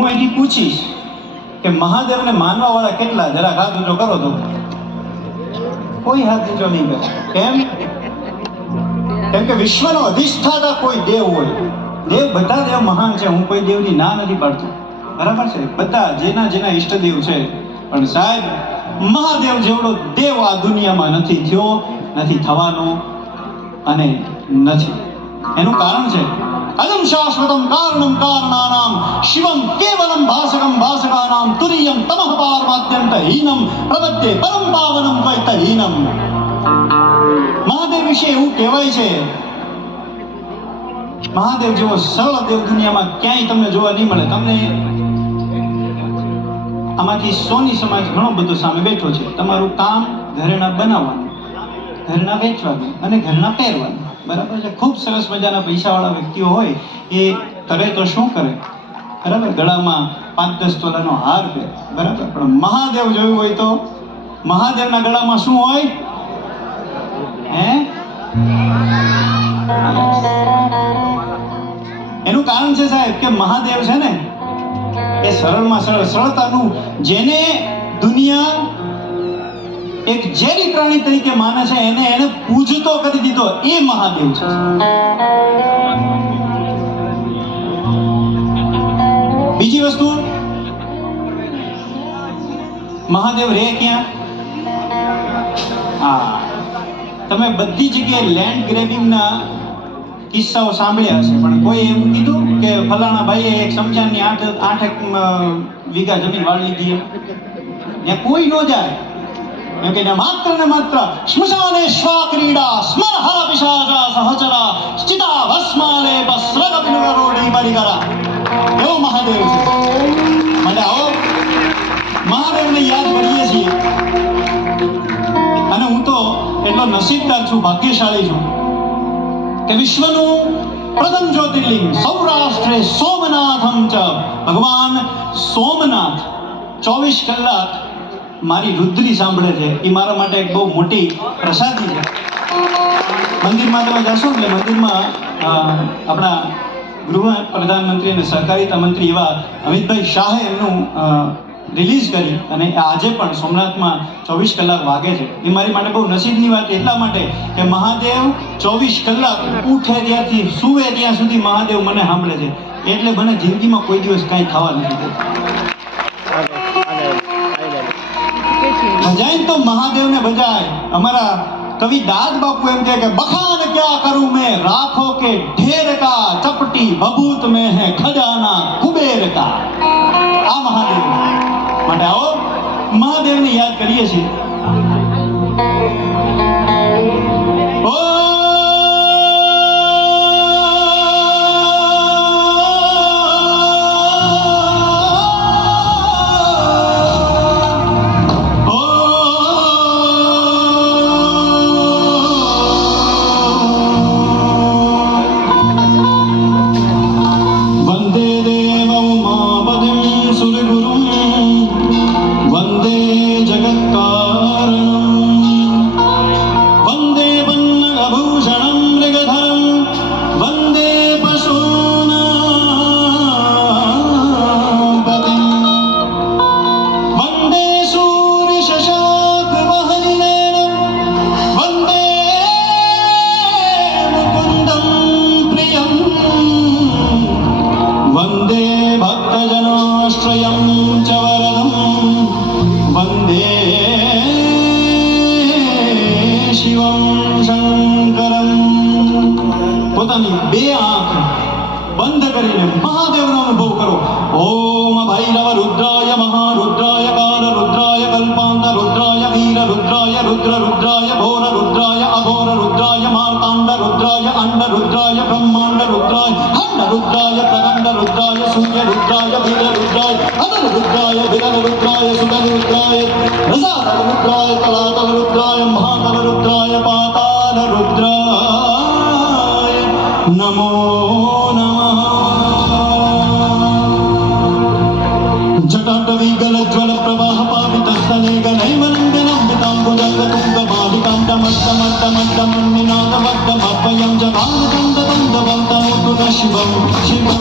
હું અહીંથી પૂછીશ કે મહાદેવને માનવા વાળા કેટલા, જરા હાથ ઊંચો કરો તો. કોઈ હાથ ઊંચો નહીં કરે. કેમ? કેમ કે વિશ્વનો અધિષ્ઠાતા કોઈ દેવ હોય. દેવ, બધા દેવ મહાન છે, હું કોઈ દેવની ના નથી પાડતો, બરાબર છે, બધા જેના જેના ઈષ્ટદેવ છે, પણ સાહેબ મહાદેવ જેવડો દેવ આ દુનિયામાં નથી થયો, નથી થવાનો અને નથી. એનું કારણ છે અજમ શાશ્વતમ કારણમ કારણાનામ શિવમ કેવલમ ભાસકમ ભાસકાનામ તુરીયમ તમઃ પારમાત્યંત હીનમ પ્રપદ્યે પરમ પાવનમ દ્વૈત હીનમ. મહાદેવ વિશે એવું કહેવાય છે, મહાદેવ જેવો સરળ દેવ દુનિયામાં ક્યાંય તમને જોવા નહીં મળે. તમને આમાંથી સોની સમાજ ઘણો બધો સામે બેઠો છે. તમારું કામ ઘરેણા બનાવવાનું, ઘરેણા વેચવાનું અને ઘરેણા પહેરવાનું, બરાબર છે. ખૂબ સરસ મજાના પૈસાવાળા વ્યક્તિઓ હોય એ કરે તો શું કરે, બરાબર, ગળામાં 5-10 તોલાનો હાર પહેરે, બરાબર. પણ મહાદેવ જોયું હોય તો મહાદેવના ગળામાં શું હોય? એનું કારણ છે સાહેબ કે મહાદેવ છે ને એ સરળમાં સરળ, સરળતાનું, જેને દુનિયા એક ઝેરી પ્રાણી તરીકે માને છે, એને પૂજતો કરી દીધો, એ મહાદેવ છે. બીજી વસ્તુ, મહાદેવ રે ક્યાં? તમે બધી જગ્યાએ લેન્ડ ગ્રેબિંગના કિસ્સાઓ સાંભળ્યા હશે, પણ કોઈ એવું કીધું કે ફલાણા ભાઈએ એક સમજાનની 8 વીઘા જમીન વાળી લીધી? ત્યાં કોઈ ન જાય, કેમ કે માત્ર ને માત્ર સ્મશાને શ્વા ક્રીડા સ્મરહર પિશાચા સહચરા ચિતા ભસ્માલે બસ્રગ પિનરોડી પરિકરા. એવો મહાદેવ છે. માટે આવો મહાદેવને યાદ કરીએ છીએ. અને હું તો એટલો નસીબદાર છું, ભાગ્યશાળી છું કે વિશ્વનું પ્રથમ જ્યોતિર્લિંગ સૌરાષ્ટ્રે સોમનાથમ ચ, ભગવાન સોમનાથ 24 કલાક મારી રુદ્રી સાંભળે છે. એ મારા માટે એક બહુ મોટી પ્રસાદી છે. મંદિરમાં તમે જશો એટલે મંદિરમાં આપણા ગૃહ પ્રધાનમંત્રી અને સહકારિતા મંત્રી એવા અમિતભાઈ શાહે એમનું રિલીઝ કરી, અને આજે પણ સોમનાથમાં 24 કલાક વાગે છે. એ મારી માટે બહુ નસીબની વાત એટલા માટે કે મહાદેવ 24 કલાક ઉઠે ત્યાંથી સૂવે ત્યાં સુધી મહાદેવ મને સાંભળે છે. એટલે મને જિંદગીમાં કોઈ દિવસ કાંઈ થવા નથી દેતું. ભજાય તો મહાદેવને ભજાય. અમારા કવિ દાદ બાપુ એમ કહે કે બખાન ક્યા કરું મેં રાખો કે ઢેર કા, ચપટી બબૂત में है खजाना कुबेर का. આ મહાદેવ માટે આવો મહાદેવને યાદ કરીએ છીએ. પોતાની બે આંખ બંધ કરીને મહાદેવનો અનુભવ કરો. ઓમ ભૈરવ રુદ્રાય મહારુદ્રાય કાર રુદ્રાય કલ્પાંત રુદ્રાય વીર રુદ્રાય રુદ્ર રુદ્રાય ભોર રુદ્રાય અભોર રુદ્રાય માર્તાંડ રુદ્રાય અંડ રુદ્રાય બ્રહ્માંડ રુદ્રાય ખંડ રુદ્રાય પ્રખંડ રુદ્રાય સૂર્ય રુદ્રાય વીર રુદ્રાય અનલ રુદ્રાય વિરલ રુદ્રાય સુગલ રુદ્રાય રસાતલ રુદ્રાય તલાતલ રુદ્રાય મહાતલ રુદ્રાય પાતાલ રુદ્રાય નમો નમઃ. જટાટવી ગલજ્વલ પ્રવાહ પાવિત સ્થલે ગણૈવનંદનમ પિતાંબુજંગતુંગ માલિકાં ટમટ્ટમટ્ટમટ્ટમન્નિનાદ વદ્દમભ્યં જગાનચંદતંદવંતમુતુ ન શિવં શિવં.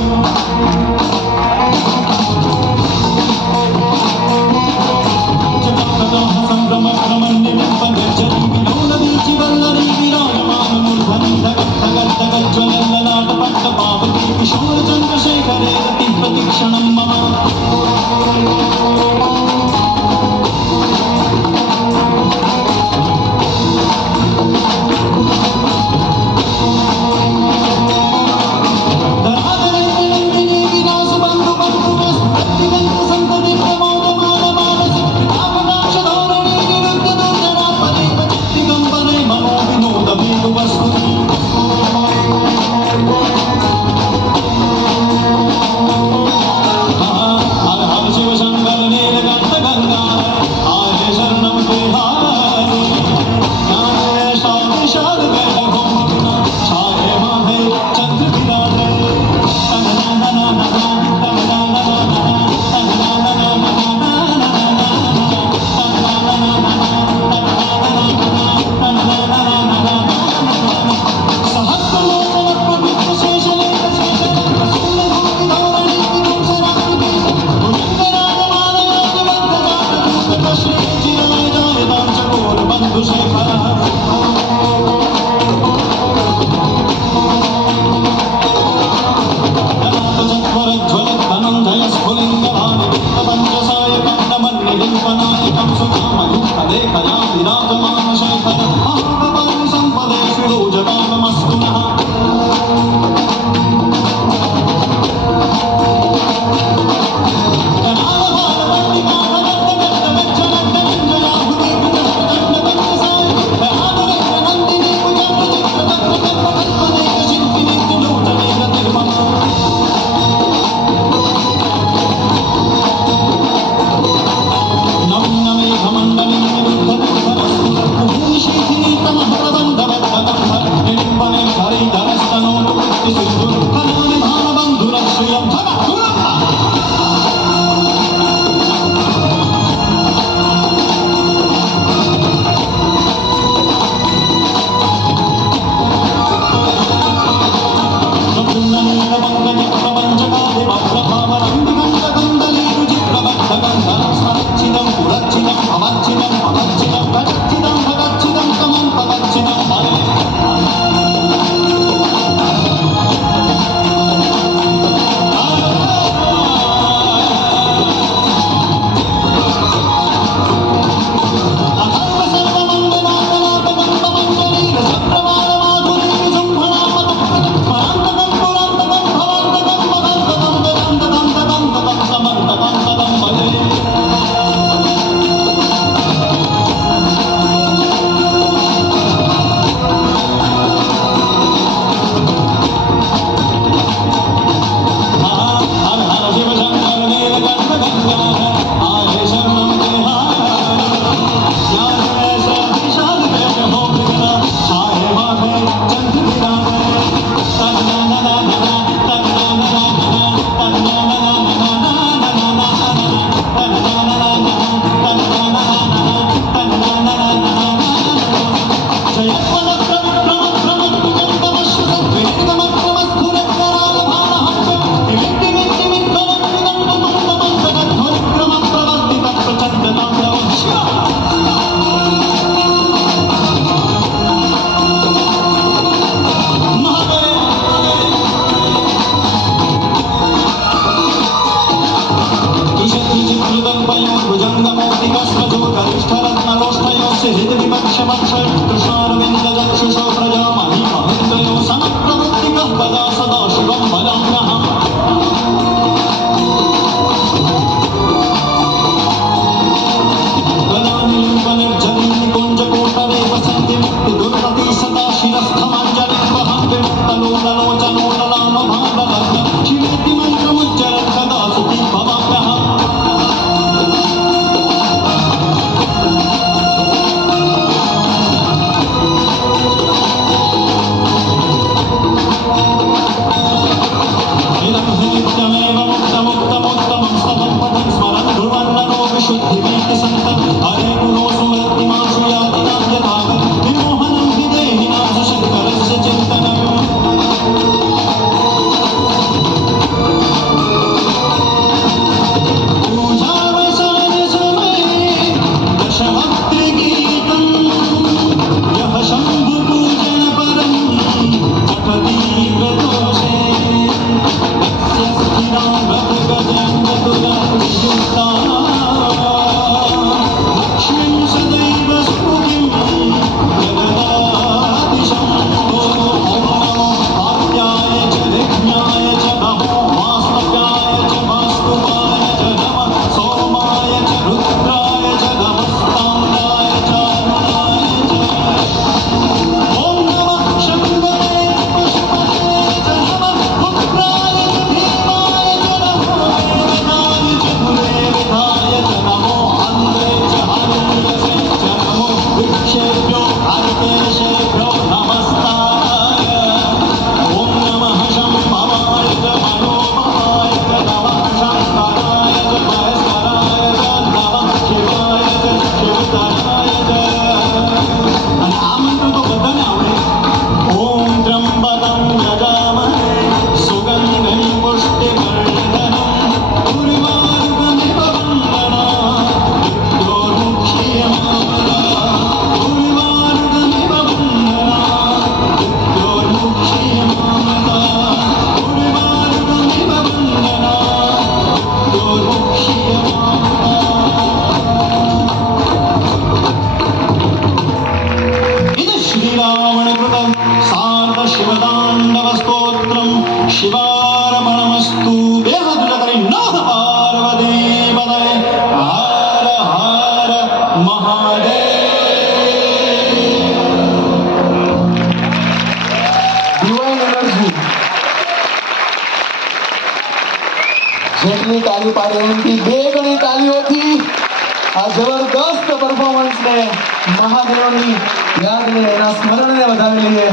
कृतं पयो भुजङ्गमौक्तिकस्मजो कनिष्ठरत्नलोष्ठयो सिहितविपक्षमक्षय कृष्णारविन्दचक्षुषो प्रजामहि महेन्द्रयो समप्रवृत्तिकः पदा सदा शिवं भजाम्यहम् वनानिलिम्बनिर्झरिन्निकुञ्जकोटरे वसन्ति मुक्तिदुर्गति सदा शिरस्थमाञ्जलिं वहन्ति मुक्तलोललोचनोललामभागलग्नं शिवेति मन्त्रमुच्चरन् सदा सुखी भवाम्यहम् इदं हि नित्यमेव मुक्तमुक्तमुत्तमं स्तवं पठन् स्मरन् ध्रुवन्नरो विशुद्धिमेति सन्तम् हरे गुरो सुमृत्तिमाशु यातिनां यथावत् विमोहनं हि देहिनां सुशङ्करस्य चिन्तनम् पूजावसानसमये दशभक्तिगीतं यः शम्भुपूजनपरं पठति व्रतोषे लक्ष्मीं सदैव स्फुटिं जगदादिशम्भो आद्याय च विघ्नाय च नमो वास्तव्याय च वास्तुवाय च नमः सोमाय च रुद्राय च नमस्ताम्राय च अरुणाय च ॐ नमः शम्भवे पुष्पते च नमः उग्राय च भीमाय च नमो वेदाय च गुरेविधाय च नमो अन्धे च हरिन्द्रसे च नमो वृक्षेभ्यो हरिकेशेभ्यो नमस्ताय ॐ नमः शम्भवाय च मनोमहाय च नमः शङ्कराय च महेश्वराय च नमः शिवाय च शिवतराय च અને આ મંત્ર તો બધાને આવડે ઓમ ત્રંબકં યજામહે સુગંધિં પુષ્ટિવર્ધનં ઉર્વારુકમિવ વંદના મૃત્યોર્मुक्षीयमामृता ઉર્વારુકમિવ વંદના મૃત્યોર્मुक्षीयमामृता ઉર્વારુકમિવ વંદના મૃત્યોર્मुक्षीयમામृता इति श्रीरावणकृतं सार्धशिवताण्डवस्तोत्रं शिवार्पणमस्तु देहदुलकरि नमः पार्वतीपतये हर हर महादेव ડિવાઇન એનર્જી જેટલી તાલી પાડે એમથી બે ગણી તાલીઓથી આ જબરદસ્ત પરફોર્મન્સને મહાદેવની યાદને એના સ્મરણને વધાવી લઈએ.